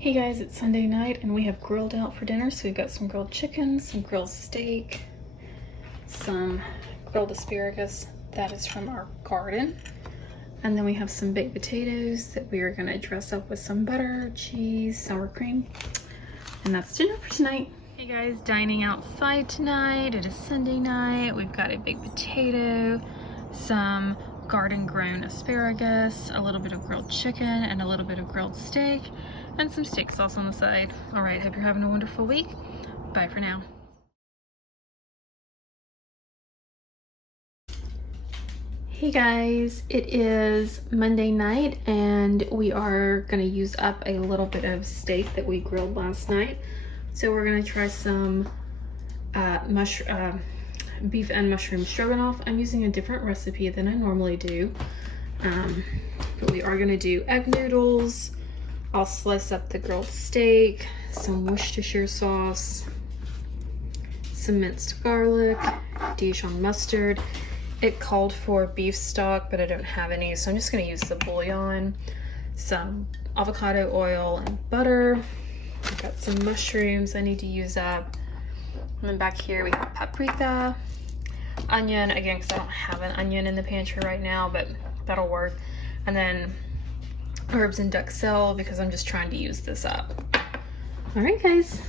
Hey guys, it's Sunday night and we have grilled out for dinner. So we've got some grilled chicken, some grilled steak, some grilled asparagus that is from our garden. And then we have some baked potatoes that we are gonna dress up with some butter, cheese, sour cream. And that's dinner for tonight. Hey guys, dining outside tonight. It is Sunday night. We've got a baked potato, some garden grown asparagus, a little bit of grilled chicken, and a little bit of grilled steak, and some steak sauce on the side. All right, hope you're having a wonderful week. Bye for now. Hey guys, it is Monday night and we are gonna use up a little bit of steak that we grilled last night. So we're gonna try some beef and mushroom stroganoff. I'm using a different recipe than I normally do. But we are gonna do egg noodles. I'll slice up the grilled steak, some Worcestershire sauce, some minced garlic, Dijon mustard. It called for beef stock, but I don't have any, so I'm just gonna use the bouillon, some avocado oil and butter. I've got some mushrooms I need to use up. And then back here we have paprika, onion, again, because I don't have an onion in the pantry right now, but that'll work. And then herbs and duxelle because I'm just trying to use this up. All right, guys.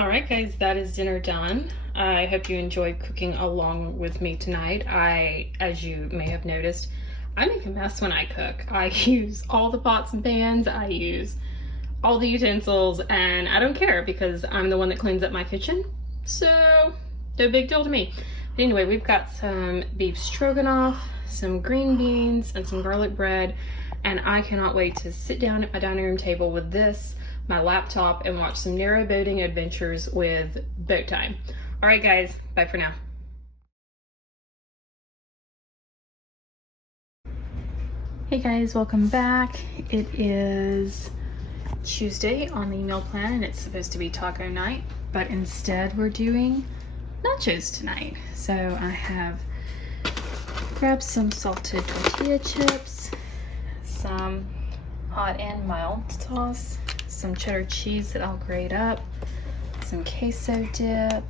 All right, guys, that is dinner done. I hope you enjoyed cooking along with me tonight. As you may have noticed, I make a mess when I cook. I use all the pots and pans, I use all the utensils, and I don't care because I'm the one that cleans up my kitchen. So, no big deal to me. But anyway, we've got some beef stroganoff, some green beans, and some garlic bread, and I cannot wait to sit down at my dining room table with this, my laptop, and watch some narrow boating adventures with Boat Time. All right, guys, bye for now. Hey guys, welcome back. It is Tuesday on the meal plan, and it's supposed to be taco night, but instead we're doing nachos tonight. So I have grabbed some salted tortilla chips, some hot and mild to toss, some cheddar cheese that I'll grate up, some queso dip,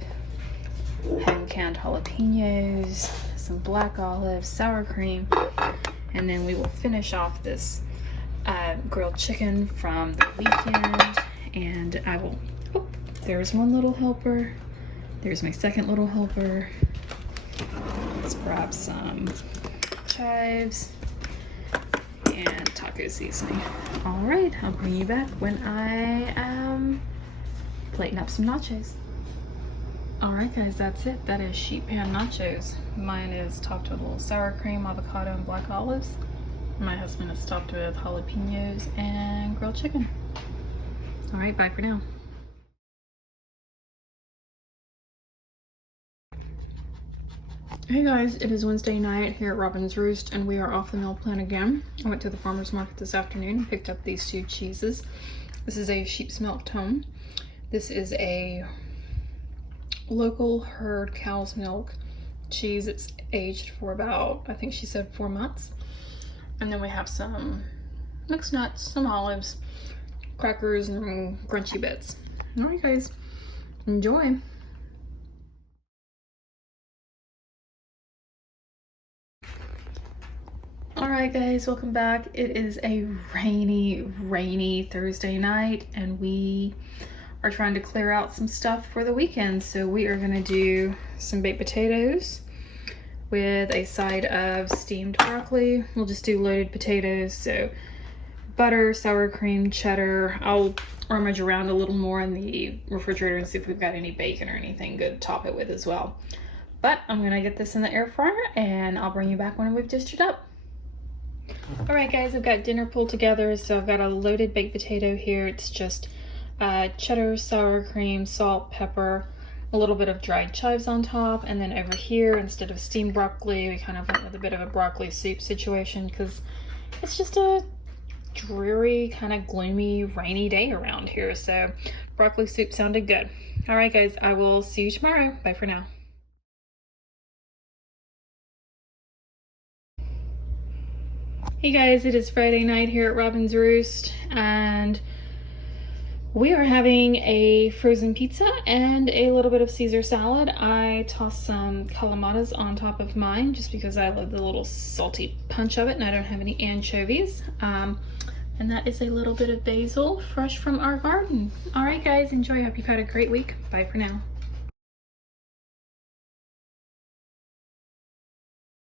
home canned jalapenos, some black olives, sour cream, and then we will finish off this grilled chicken from the weekend. And I will, oh, there's one little helper. There's my second little helper. Let's grab some chives and taco seasoning. All right, I'll bring you back when I am plating up some nachos. All right, guys, that's it. That is sheet pan nachos. Mine is topped with a little sour cream, avocado, and black olives. My husband is topped with jalapenos and grilled chicken. All right, bye for now. Hey guys, it is Wednesday night here at Robin's Roost, and we are off the meal plan again. I went to the farmer's market this afternoon and picked up these two cheeses. This is a sheep's milk tome. This is a local herd cow's milk cheese. It's aged for about, I think she said 4 months. And then we have some mixed nuts, some olives, crackers, and crunchy bits. All right, guys, enjoy. All right, guys, welcome back. It is a rainy Thursday night, and we are trying to clear out some stuff for the weekend. So we are gonna do some baked potatoes with a side of steamed broccoli. We'll just do loaded potatoes, so butter, sour cream, cheddar. I'll rummage around a little more in the refrigerator and see if we've got any bacon or anything good to top it with as well. But I'm gonna get this in the air fryer, and I'll bring you back when we've dished it up. All right, guys, I've got dinner pulled together. So I've got a loaded baked potato here. It's just cheddar, sour cream, salt, pepper, a little bit of dried chives on top, and then over here, instead of steamed broccoli, we kind of went with a bit of a broccoli soup situation because it's just a dreary, kind of gloomy, rainy day around here. So broccoli soup sounded good. All right, guys, I will see you tomorrow. Bye for now. Hey guys, it is Friday night here at Robin's Roost, and we are having a frozen pizza and a little bit of Caesar salad. I tossed some calamatas on top of mine just because I love the little salty punch of it, and I don't have any anchovies. And that is a little bit of basil fresh from our garden. All right, guys, enjoy. I hope you've had a great week. Bye for now.